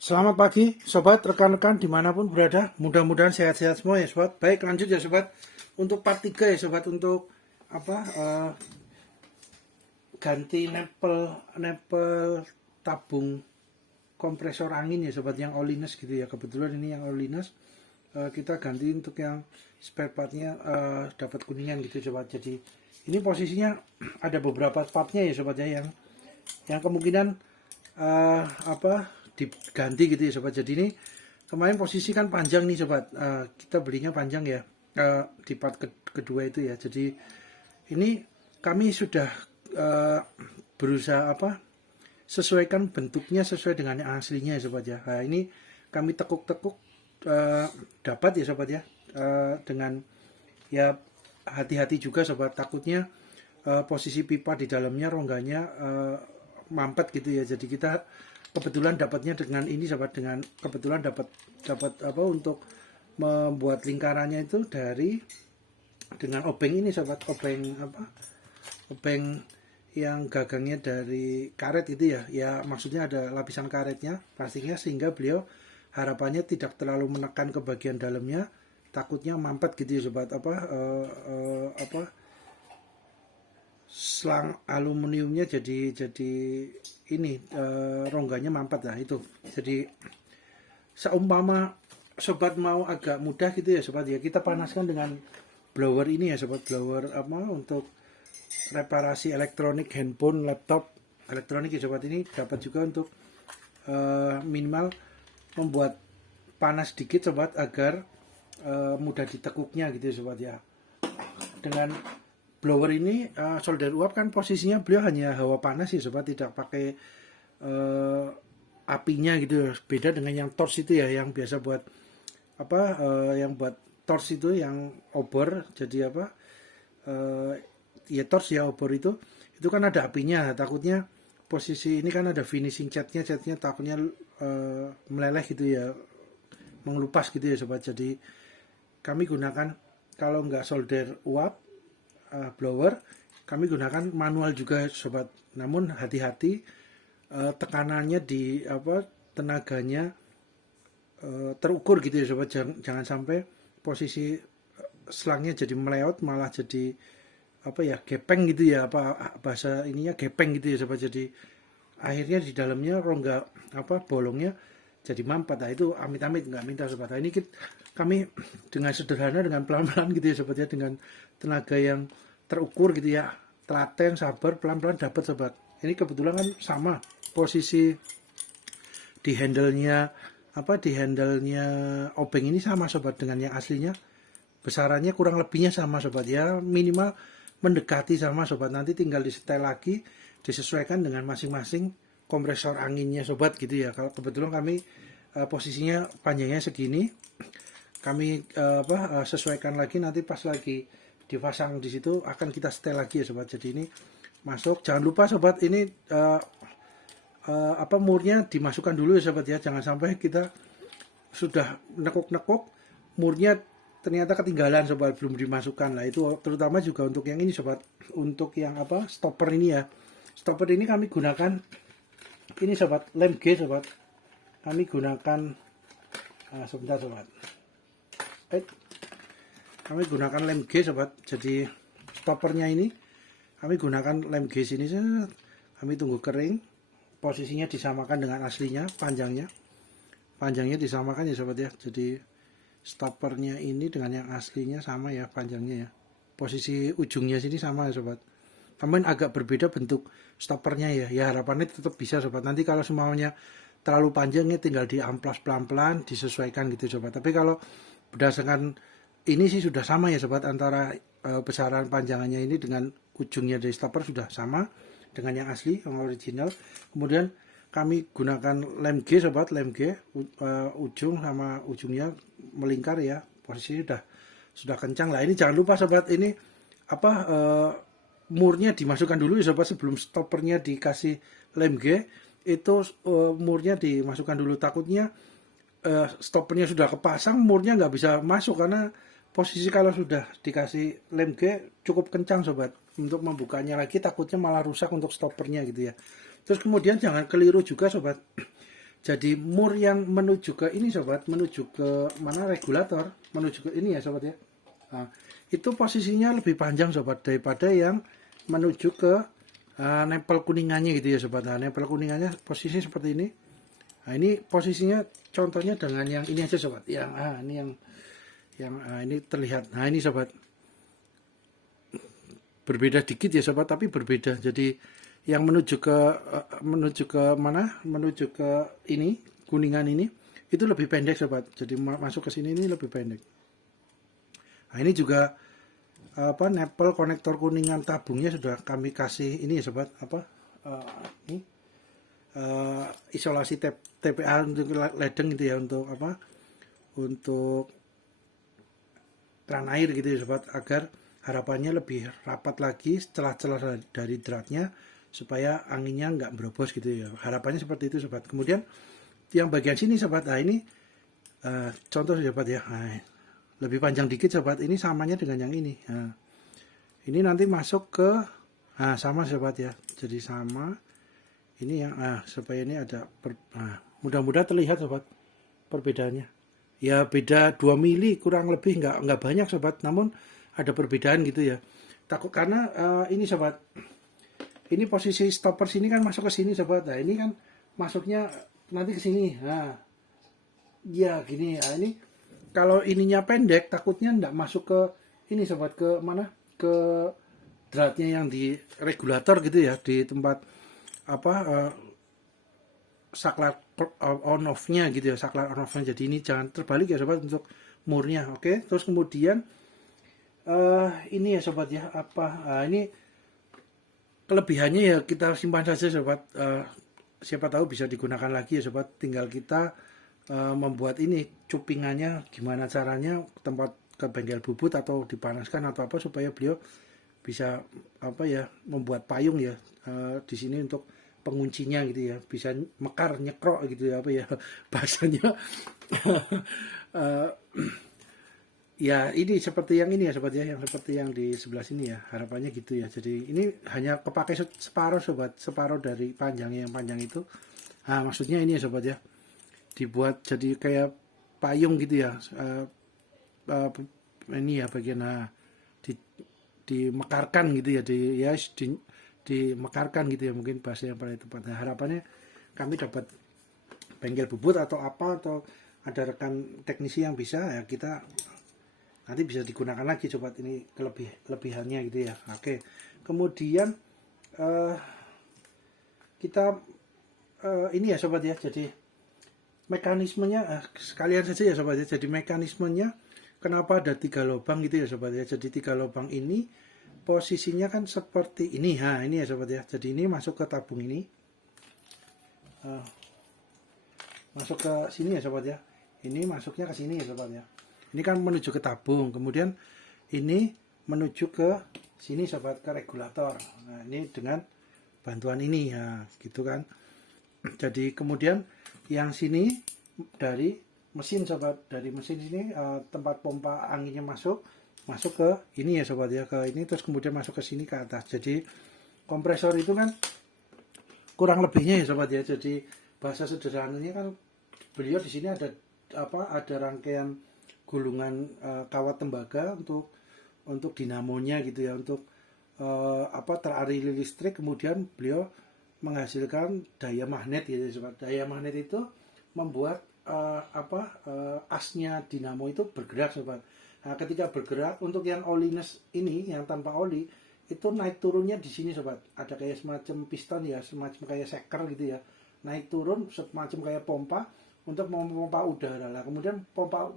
Selamat pagi, sobat, rekan-rekan dimanapun berada. Mudah-mudahan sehat-sehat semua ya, sobat. Baik, lanjut ya, sobat. Untuk part 3 ya, sobat. Untuk apa? Ganti nempel tabung kompresor angin ya, sobat. Yang Olynes gitu ya. Kebetulan ini yang Olynes. Kita ganti untuk yang spare partnya dapat kuningan gitu, sobat. Jadi ini posisinya ada beberapa partnya ya, sobat ya, yang kemungkinan apa diganti gitu ya, sobat. Jadi ini kemarin posisi kan panjang nih, sobat. Kita belinya panjang ya, di part kedua itu ya. Jadi ini kami sudah berusaha sesuaikan bentuknya sesuai dengan yang aslinya ya, sobat ya. Nah, ini kami tekuk-tekuk dapat ya, sobat ya. Dengan ya hati-hati juga, sobat, takutnya posisi pipa di dalamnya rongganya mampet gitu ya. Jadi kita kebetulan dapatnya dengan ini, sobat, dengan kebetulan dapat apa untuk membuat lingkarannya itu dari dengan obeng ini, sobat. Obeng yang gagangnya dari karet itu ya. Ya maksudnya ada lapisan karetnya, plastiknya, sehingga beliau harapannya tidak terlalu menekan ke bagian dalamnya, takutnya mampet gitu ya, sobat. Selang aluminiumnya jadi ini rongganya mampet lah itu. Jadi seumpama sobat mau agak mudah gitu ya, sobat ya, kita panaskan dengan blower ini ya, sobat. Blower untuk reparasi elektronik, handphone, laptop elektronik ya, sobat. Ini dapat juga untuk minimal membuat panas sedikit, sobat, agar mudah ditekuknya gitu ya, sobat ya. Dengan blower ini solder uap kan posisinya beliau hanya hawa panas ya, sobat, tidak pakai apinya gitu. Beda dengan yang torch itu ya, yang biasa buat yang buat torch itu yang obor. Jadi ya torch ya, obor itu kan ada apinya. Takutnya posisi ini kan ada finishing catnya takutnya meleleh gitu ya, mengelupas gitu ya, sobat. Jadi kami gunakan, kalau nggak solder uap blower, kami gunakan manual juga, sobat. Namun hati-hati, tekanannya di tenaganya terukur gitu ya, sobat. Jangan sampai posisi selangnya jadi meleot, malah jadi gepeng gitu ya, bahasa ininya gepeng gitu ya, sobat. Jadi akhirnya di dalamnya rongga bolongnya jadi mampet. Nah, itu amit-amit nggak minta, sobat. Nah, ini kami dengan sederhana, dengan pelan-pelan gitu ya, sobat ya, dengan tenaga yang terukur gitu ya, telaten, sabar, pelan-pelan dapat, sobat. Ini kebetulan kan sama posisi di handle-nya obeng ini sama, sobat, dengan yang aslinya. Besarannya kurang lebihnya sama, sobat ya, minimal mendekati sama, sobat. Nanti tinggal disetel lagi, disesuaikan dengan masing-masing kompresor anginnya, sobat, gitu ya. Kalau kebetulan kami posisinya panjangnya segini, kami sesuaikan lagi, nanti pas lagi dipasang di situ akan kita setel lagi ya, sobat. Jadi ini masuk, jangan lupa, sobat, ini murnya dimasukkan dulu ya, sobat ya. Jangan sampai kita sudah nekuk-nekuk, murnya ternyata ketinggalan, sobat, belum dimasukkan. Lah itu terutama juga untuk yang ini, sobat, untuk yang stopper ini ya. Stopper ini kami gunakan ini, sobat, lem G, sobat. Kami gunakan sebentar, sobat. Kami gunakan lem G, sobat. Jadi stoppernya ini kami gunakan lem G sini. Kami tunggu kering, posisinya disamakan dengan aslinya, panjangnya disamakan ya, sobat ya. Jadi stoppernya ini dengan yang aslinya sama ya, panjangnya ya. Posisi ujungnya sini sama ya, sobat. Namun agak berbeda bentuk stoppernya ya. Ya harapannya tetap bisa, sobat. Nanti kalau semuanya terlalu panjangnya tinggal diamplas pelan-pelan, disesuaikan gitu, sobat. Tapi kalau berdasarkan ini sih sudah sama ya, sobat, antara besaran panjangannya ini dengan ujungnya dari stopper sudah sama dengan yang asli, yang original. Kemudian kami gunakan lem G, sobat, lem G, ujung sama ujungnya melingkar ya, posisinya sudah kencang lah. Ini jangan lupa, sobat, ini murnya dimasukkan dulu ya, sobat, sebelum stoppernya dikasih lem G. Itu murnya dimasukkan dulu, takutnya stoppernya sudah kepasang, murnya nggak bisa masuk, karena posisi kalau sudah dikasih lem G cukup kencang, sobat. Untuk membukanya lagi takutnya malah rusak untuk stoppernya gitu ya. Terus kemudian jangan keliru juga, sobat, Jadi mur yang menuju ke ini sobat, menuju ke mana regulator, menuju ke ini ya sobat ya. Nah, itu posisinya lebih panjang sobat daripada yang menuju ke nempel kuningannya gitu ya sobat. Nah, nempel kuningannya posisi seperti ini. Nah, ini posisinya contohnya dengan yang ini aja sobat. Yang ini yang ini terlihat. Nah, ini sobat. Berbeda dikit ya sobat, tapi berbeda. Jadi yang menuju ke mana? Menuju ke ini, kuningan ini itu lebih pendek sobat. Jadi masuk ke sini ini lebih pendek. Nah, ini juga nempel konektor kuningan tabungnya sudah kami kasih ini ya sobat, ini isolasi TPA untuk ledeng gitu ya, untuk untuk keran air gitu ya sobat, agar harapannya lebih rapat lagi celah-celah dari dratnya supaya anginnya nggak berobos gitu ya. Harapannya seperti itu sobat. Kemudian yang bagian sini sobat, nah ini contoh sobat ya. Nah, lebih panjang dikit sobat, ini samanya dengan yang ini. Nah, ini nanti masuk ke sama sobat ya. Jadi sama ini yang supaya ini ada mudah-mudahan terlihat sobat perbedaannya. Ya beda 2 mili kurang lebih, nggak banyak sobat, namun ada perbedaan gitu ya. Takut karena ini sobat, ini posisi stopper sini kan masuk ke sini sobat. Nah, ini kan masuknya nanti ke sini. Nah, ya gini. Nah, ini kalau ininya pendek takutnya enggak masuk ke ini sobat, ke mana? Ke dratnya yang di regulator gitu ya, di tempat saklar on off-nya gitu ya, saklar on off-nya. Jadi ini jangan terbalik ya sobat untuk murnya. Oke, terus kemudian ini ya sobat ya, ini kelebihannya ya kita simpan saja sobat, siapa tahu bisa digunakan lagi ya sobat. Tinggal kita membuat ini cupingannya gimana caranya, tempat ke bengkel bubut atau dipanaskan atau apa supaya beliau bisa membuat payung ya di sini untuk penguncinya gitu ya, bisa mekar nyekrok gitu ya bahasanya. Ya ini seperti yang ini ya sobat ya, yang seperti yang di sebelah sini ya, harapannya gitu ya. Jadi ini hanya kepakai separuh sobat, separuh dari panjangnya, yang panjang itu. Nah maksudnya ini ya sobat ya, dibuat jadi kayak payung gitu ya, ini ya bagian dimekarkan gitu ya, dimekarkan gitu ya, mungkin bahasa yang paling tepat. Nah, harapannya kami dapat bengkel bubut atau apa, atau ada rekan teknisi yang bisa ya, kita nanti bisa digunakan lagi sobat, ini kelebihannya gitu ya. Oke, kemudian kita ini ya sobat ya, jadi mekanismenya sekalian saja ya sobat ya. Jadi mekanismenya kenapa ada 3 lubang gitu ya sobat ya. Jadi 3 lubang ini posisinya kan seperti ini. Nah ini ya sobat ya, jadi ini masuk ke tabung ini, masuk ke sini ya sobat ya. Ini masuknya ke sini ya sobat ya. Ini kan menuju ke tabung, kemudian ini menuju ke sini sobat, ke regulator. Nah ini dengan bantuan ini ya gitu kan. Jadi kemudian yang sini dari mesin sobat, dari mesin sini tempat pompa anginnya masuk ke ini ya sobat ya, ke ini, terus kemudian masuk ke sini ke atas. Jadi kompresor itu kan kurang lebihnya ya sobat ya. Jadi bahasa sederhananya kan beliau di sini ada ada rangkaian gulungan kawat tembaga untuk dinamonya gitu ya, untuk teraliri listrik, kemudian beliau menghasilkan daya magnet gitu sobat. Daya magnet itu membuat asnya dinamo itu bergerak sobat. Nah, ketika bergerak, untuk yang oliness ini, yang tanpa oli, itu naik turunnya di sini sobat. Ada kayak semacam piston ya, semacam kayak seker gitu ya. Naik turun semacam kayak pompa untuk memompa udara. Nah, kemudian pompa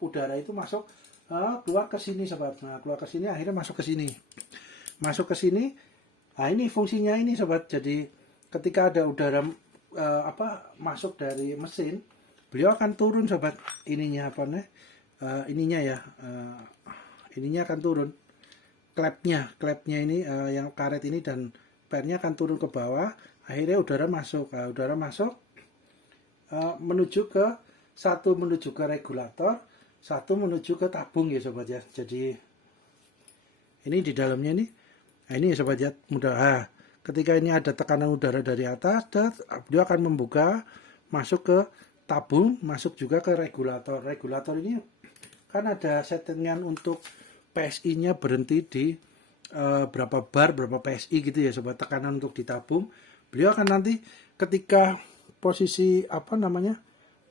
udara itu masuk keluar ke sini sobat. Nah, keluar ke sini akhirnya masuk ke sini. Masuk ke sini. Nah, ini fungsinya ini sobat. Jadi ketika ada udara masuk dari mesin, beliau akan turun sobat. Ininya ininya ya. Ininya akan turun. Klepnya ini yang karet ini dan pernya akan turun ke bawah. Akhirnya udara masuk. Nah, udara masuk menuju ke regulator, satu menuju ke tabung ya sobat ya. Jadi ini di dalamnya nih, nah ini ya sobat ya, mudah. ketika ini ada tekanan udara dari atas, beliau akan membuka masuk ke tabung, masuk juga ke regulator. Regulator ini kan ada settingan untuk PSI-nya berhenti di berapa bar, berapa PSI gitu ya sobat, tekanan untuk ditabung. Beliau akan nanti ketika posisi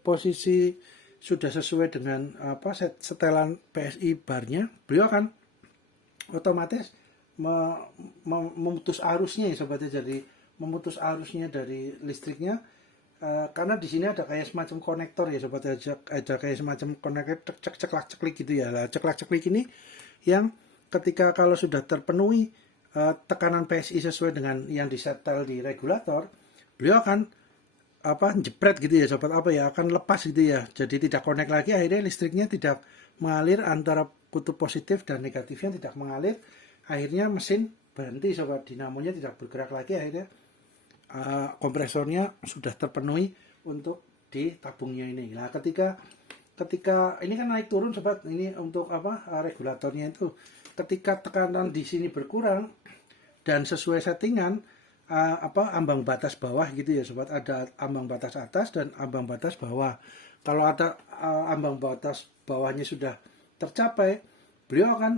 posisi sudah sesuai dengan setelan PSI barnya, beliau akan otomatis memutus arusnya ya sobat ya. Jadi memutus arusnya dari listriknya, karena di sini ada kayak semacam konektor ya sobat, ada kayak semacam konektor ceklak ceklik gitu ya. Lah ceklak ceklik ini yang ketika kalau sudah terpenuhi tekanan PSI sesuai dengan yang disetel di regulator, beliau akan jepret gitu ya sobat, akan lepas gitu ya. Jadi tidak connect lagi, akhirnya listriknya tidak mengalir antara kutub positif dan negatifnya, tidak mengalir. Akhirnya mesin berhenti sobat, dinamonya tidak bergerak lagi, akhirnya kompresornya sudah terpenuhi untuk di tabungnya ini. Nah, ketika ini kan naik turun sobat, ini untuk regulatornya itu, ketika tekanan di sini berkurang dan sesuai settingan ambang batas bawah gitu ya sobat, ada ambang batas atas dan ambang batas bawah. Kalau ada ambang batas bawahnya sudah tercapai, beliau akan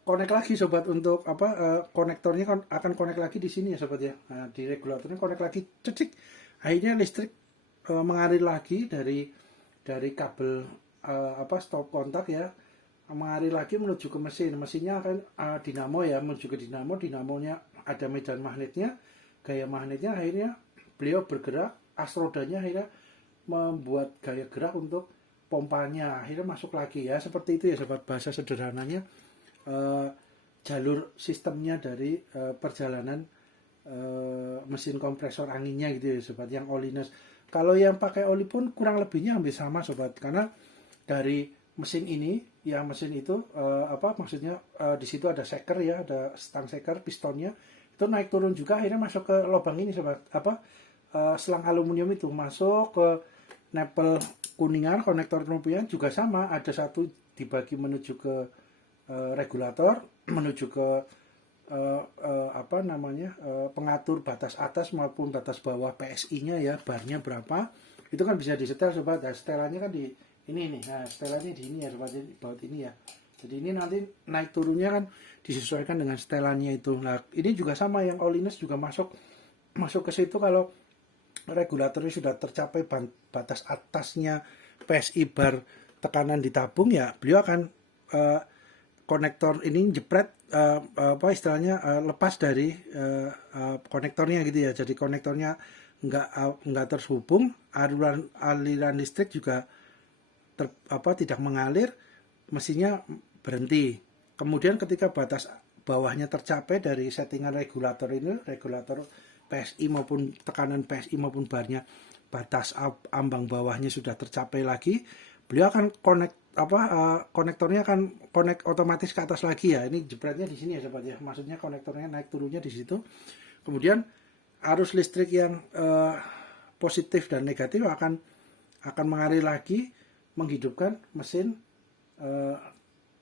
connect lagi sobat untuk konektornya akan connect lagi di sini ya sobat ya. Nah, di regulatornya connect lagi, cecik, akhirnya listrik mengalir lagi dari kabel stop kontak ya, mengalir lagi menuju ke mesinnya akan dinamo ya, menuju ke dinamonya ada medan magnetnya, gaya magnetnya, akhirnya beliau bergerak, asrodanya akhirnya membuat gaya gerak untuk pompanya, akhirnya masuk lagi ya, seperti itu ya sobat, bahasa sederhananya jalur sistemnya dari perjalanan mesin kompresor anginnya gitu ya sobat, yang Olynes. Kalau yang pakai oli pun kurang lebihnya hampir sama sobat, karena dari mesin ini, yang mesin itu maksudnya di situ ada shaker ya, ada stang shaker, pistonnya itu naik turun juga, akhirnya masuk ke lubang ini sobat, selang aluminium itu masuk ke nepel kuningan, konektor penumpang juga sama, ada satu dibagi menuju ke regulator, menuju ke pengatur batas atas maupun batas bawah PSI-nya ya, barnya berapa, itu kan bisa disetel sobat. Nah, setelannya kan di ini nih, nah setelannya di ini ya sobat, di baut ini ya. Jadi ini nanti naik turunnya kan disesuaikan dengan setelannya itu. Nah, ini juga sama, yang Olynes juga masuk ke situ. Kalau regulatornya sudah tercapai batas atasnya PSI bar tekanan di tabung ya, beliau akan konektor ini jepret lepas dari konektornya gitu ya. Jadi konektornya nggak terhubung, aliran listrik juga tidak mengalir, mesinnya berhenti. Kemudian ketika batas bawahnya tercapai dari settingan regulator ini, regulator PSI maupun tekanan PSI maupun barnya, batas ambang bawahnya sudah tercapai lagi, beliau akan konektornya akan connect otomatis ke atas lagi ya. Ini jepretnya di sini ya sobat ya, maksudnya konektornya naik turunnya di situ. Kemudian arus listrik yang positif dan negatif akan mengalir lagi, menghidupkan mesin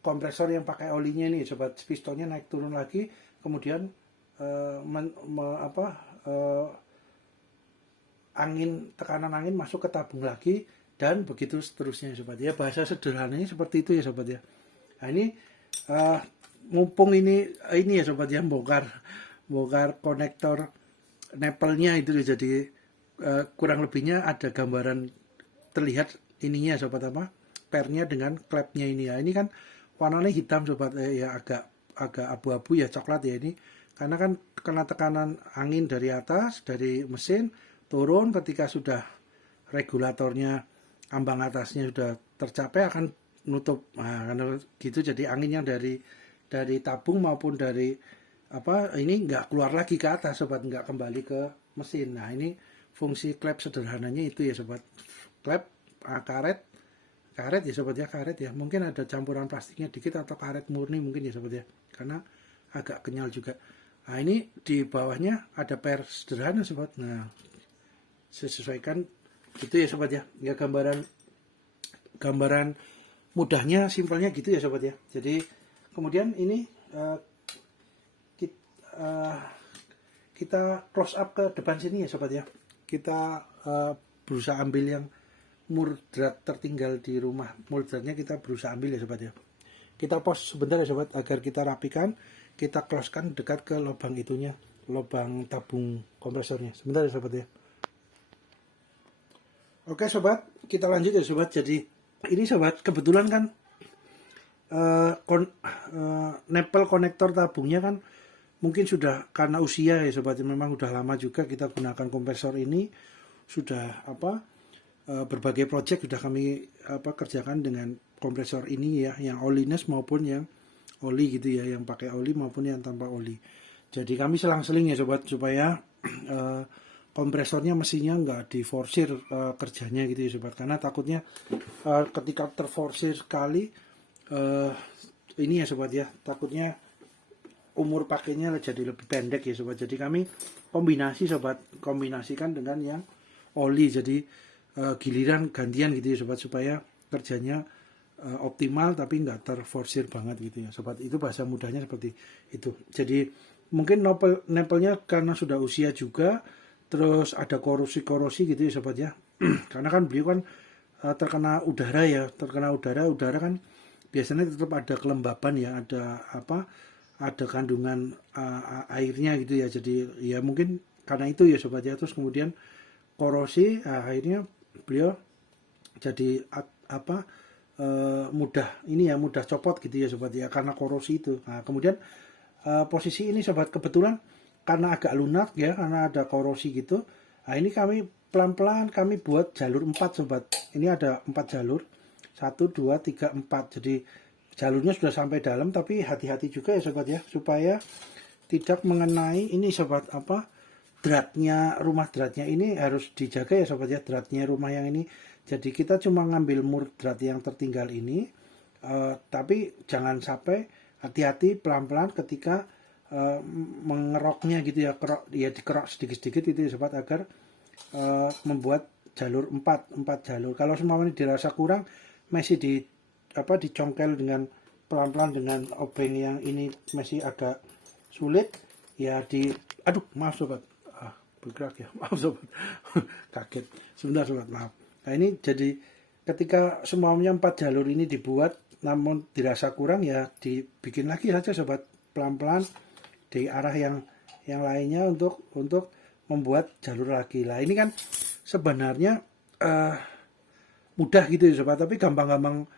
kompresor yang pakai olinya ini sobat. Pistonnya naik turun lagi, kemudian tekanan angin masuk ke tabung lagi, dan begitu seterusnya sobat ya. Bahasa sederhananya seperti itu ya sobat ya. Nah, ini mumpung ini ya sobat ya, bongkar konektor nepelnya itu, jadi kurang lebihnya ada gambaran terlihat ininya sobat, pernya dengan klepnya ini ya. Ini kan warnanya hitam sobat ya, agak abu-abu ya, coklat ya ini, karena kan kena tekanan angin dari atas, dari mesin turun, ketika sudah regulatornya ambang atasnya sudah tercapai akan nutup. Nah, karena gitu jadi angin yang dari tabung maupun dari ini nggak keluar lagi ke atas sobat, nggak kembali ke mesin. Nah, ini fungsi klep sederhananya itu ya sobat. Klep karet ya sobat ya, karet ya, mungkin ada campuran plastiknya dikit atau karet murni mungkin ya sobat ya, karena agak kenyal juga. Nah, ini di bawahnya ada per sederhana sobat. Nah, sesuaikan gitu ya sobat ya. Ya, gambaran mudahnya, simpelnya gitu ya sobat ya. Jadi kemudian ini kita close up ke depan sini ya sobat ya. Kita berusaha ambil yang murdrat tertinggal di rumah. Murdratnya kita berusaha ambil ya sobat ya. Kita pause sebentar ya sobat agar kita rapikan, kita closekan dekat ke lubang itunya, lubang tabung kompresornya. Sebentar ya sobat ya. Oke sobat, kita lanjut ya sobat. Jadi ini sobat kebetulan kan nempel konektor tabungnya kan mungkin sudah karena usia ya sobat, memang udah lama juga kita gunakan kompresor ini, sudah berbagai project sudah kami kerjakan dengan kompresor ini ya, yang oliness maupun yang oli gitu ya, yang pakai oli maupun yang tanpa oli. Jadi kami selang-seling ya sobat, supaya kompresornya mesinnya nggak diforsir kerjanya gitu ya sobat, karena takutnya ketika terforsir sekali ini ya sobat ya, takutnya umur pakainya jadi lebih pendek ya sobat. Jadi kami kombinasi sobat, kombinasikan dengan yang oli, jadi giliran gantian gitu ya sobat, supaya kerjanya optimal tapi nggak terforsir banget gitu ya sobat. Itu bahasa mudahnya seperti itu. Jadi mungkin nempelnya karena sudah usia juga, terus ada korosi gitu ya sobat ya. Karena kan beliau kan terkena udara ya, udara kan biasanya tetap ada kelembaban ya, ada kandungan airnya gitu ya. Jadi ya mungkin karena itu ya sobat ya. Terus kemudian korosi, akhirnya beliau jadi mudah copot gitu ya sobat ya, karena korosi itu. Nah kemudian posisi ini sobat kebetulan karena agak lunak ya, karena ada korosi gitu. Nah ini kami pelan-pelan kami buat jalur 4 sobat. Ini ada 4 jalur, 1, 2, 3, 4. Jadi jalurnya sudah sampai dalam, tapi hati-hati juga ya sobat ya, supaya tidak mengenai ini sobat, rumah dratnya ini harus dijaga ya sobat ya, dratnya rumah yang ini. Jadi kita cuma ngambil murdrat yang tertinggal ini, tapi jangan sampai, hati-hati pelan-pelan ketika mengeroknya gitu ya, dikerok sedikit-sedikit itu ya sobat, agar membuat jalur 4 jalur. Kalau semuanya dirasa kurang, masih dicongkel dengan pelan-pelan dengan obeng yang ini masih agak sulit ya, maaf sobat, bergerak ya, maaf sobat, kaget sebentar sobat, maaf. Nah ini jadi ketika semuanya 4 jalur ini dibuat namun dirasa kurang, ya dibikin lagi saja sobat, pelan-pelan di arah yang lainnya untuk membuat jalur lagi. Lah ini kan sebenarnya mudah gitu ya sobat, tapi gampang-gampang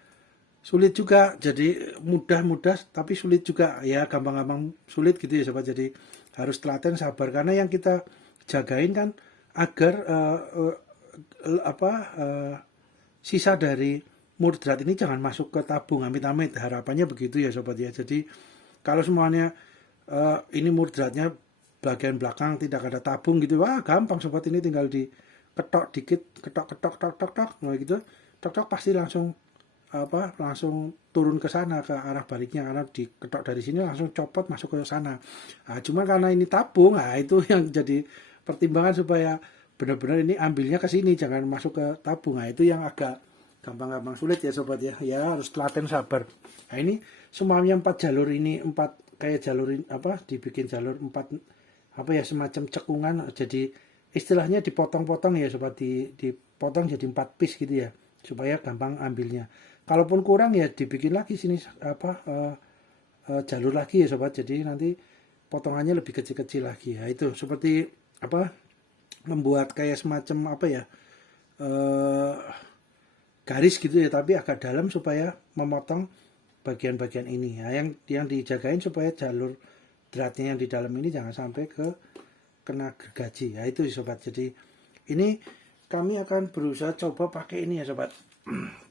sulit juga. Jadi mudah tapi sulit juga ya, gampang-gampang sulit gitu ya sobat. Jadi harus telaten, sabar, karena yang kita jagain kan agar sisa dari murdrat ini jangan masuk ke tabung, amit-amit, harapannya begitu ya sobat ya. Jadi kalau semuanya ini murdratnya bagian belakang tidak ada tabung gitu, wah gampang sobat, ini tinggal diketok dikit, ketok nah gitu, tok pasti langsung turun ke sana, ke arah baliknya, karena diketok dari sini langsung copot masuk ke sana. Nah, cuma karena ini tabung, nah itu yang jadi pertimbangan supaya benar-benar ini ambilnya ke sini, jangan masuk ke tabung. Nah itu yang agak gampang-gampang sulit ya sobat ya, harus telaten, sabar. Nah ini semuanya 4 jalur ini, 4 kayak jalur dibikin jalur 4 semacam cekungan, jadi istilahnya dipotong-potong ya sobat, dipotong jadi 4 piece gitu ya, supaya gampang ambilnya. Kalaupun kurang ya dibikin lagi sini jalur lagi ya sobat, jadi nanti potongannya lebih kecil-kecil lagi ya. Itu seperti membuat kayak semacam garis gitu ya, tapi agak dalam supaya memotong bagian-bagian ini ya, yang dijagain supaya jalur dratnya yang di dalam ini jangan sampai kena gergaji ya. Itu sobat. Jadi ini kami akan berusaha coba pakai ini ya sobat.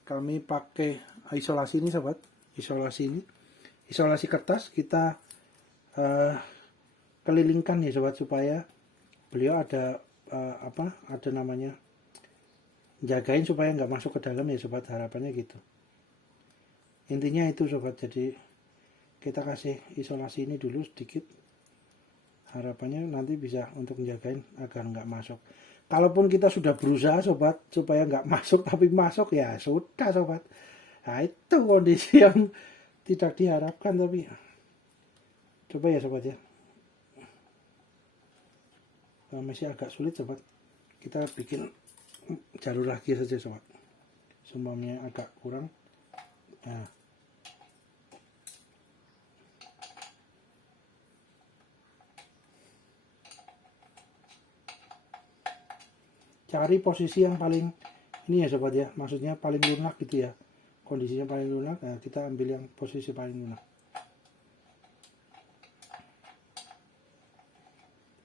Kami pakai isolasi ini sobat, isolasi kertas, kita kelilingkan ya sobat, supaya beliau ada namanya, jagain supaya nggak masuk ke dalam ya sobat, harapannya gitu. Intinya itu sobat. Jadi kita kasih isolasi ini dulu sedikit, harapannya nanti bisa untuk menjagain agar nggak masuk. Kalaupun kita sudah berusaha sobat supaya nggak masuk tapi masuk, ya sudah sobat. Nah itu kondisi yang tidak diharapkan, tapi coba ya sobat ya. masih agak sulit sobat, kita bikin jalur lagi saja sobat, semuanya agak kurang. Nah, cari posisi yang paling ini ya sobat ya, maksudnya paling lunak gitu ya, kondisinya paling lunak. Nah, kita ambil yang posisi paling lunak,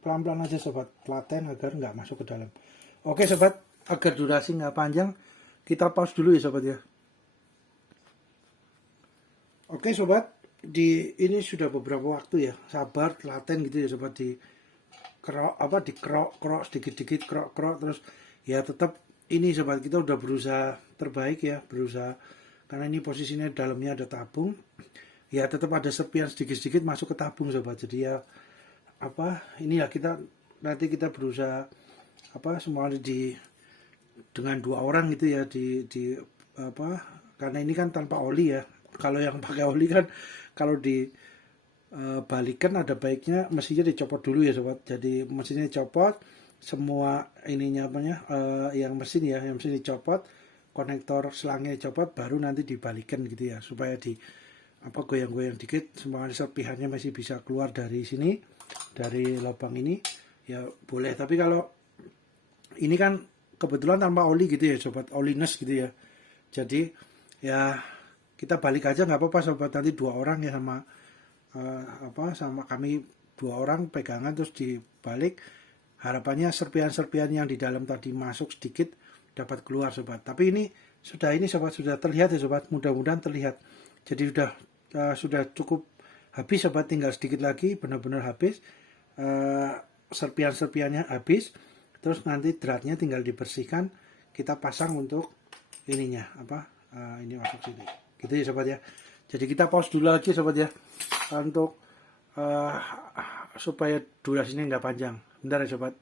pelan-pelan aja sobat, telaten agar nggak masuk ke dalam. Oke sobat, agar durasi nggak panjang, kita pause dulu ya sobat ya. Oke sobat, ini sudah beberapa waktu ya, sabar, telaten gitu ya sobat, di kerok sedikit-sedikit, kerok terus ya. Tetap ini sobat, kita udah berusaha terbaik ya, berusaha, karena ini posisinya dalamnya ada tabung ya, tetap ada serpian sedikit-sedikit masuk ke tabung sobat. Jadi ya inilah kita nanti kita berusaha semuanya dengan 2 orang gitu ya, karena ini kan tanpa oli ya. Kalau yang pakai oli kan kalau balikan ada baiknya mesinnya dicopot dulu ya sobat. Jadi mesinnya dicopot, semua ininya yang mesin dicopot, konektor selangnya dicopot, baru nanti dibalikan gitu ya, supaya goyang-goyang dikit semua serpihannya masih bisa keluar dari sini, dari lubang ini ya boleh. Tapi kalau ini kan kebetulan tanpa oli gitu ya sobat, oliness gitu ya, jadi ya kita balik aja nggak apa-apa sobat. Nanti 2 orang ya sama sama kami 2 orang pegangan terus dibalik, harapannya serpian-serpian yang di dalam tadi masuk sedikit dapat keluar sobat. Tapi ini sobat, sudah terlihat ya sobat, mudah-mudahan terlihat. Jadi sudah cukup habis sobat, tinggal sedikit lagi benar-benar habis, serpian-serpiannya habis. Terus nanti dratnya tinggal dibersihkan, kita pasang untuk ininya ini masuk sini gitu ya sobat ya. Jadi kita pause dulu lagi sobat ya, untuk supaya durasinya nggak panjang. Bentar ya sobat.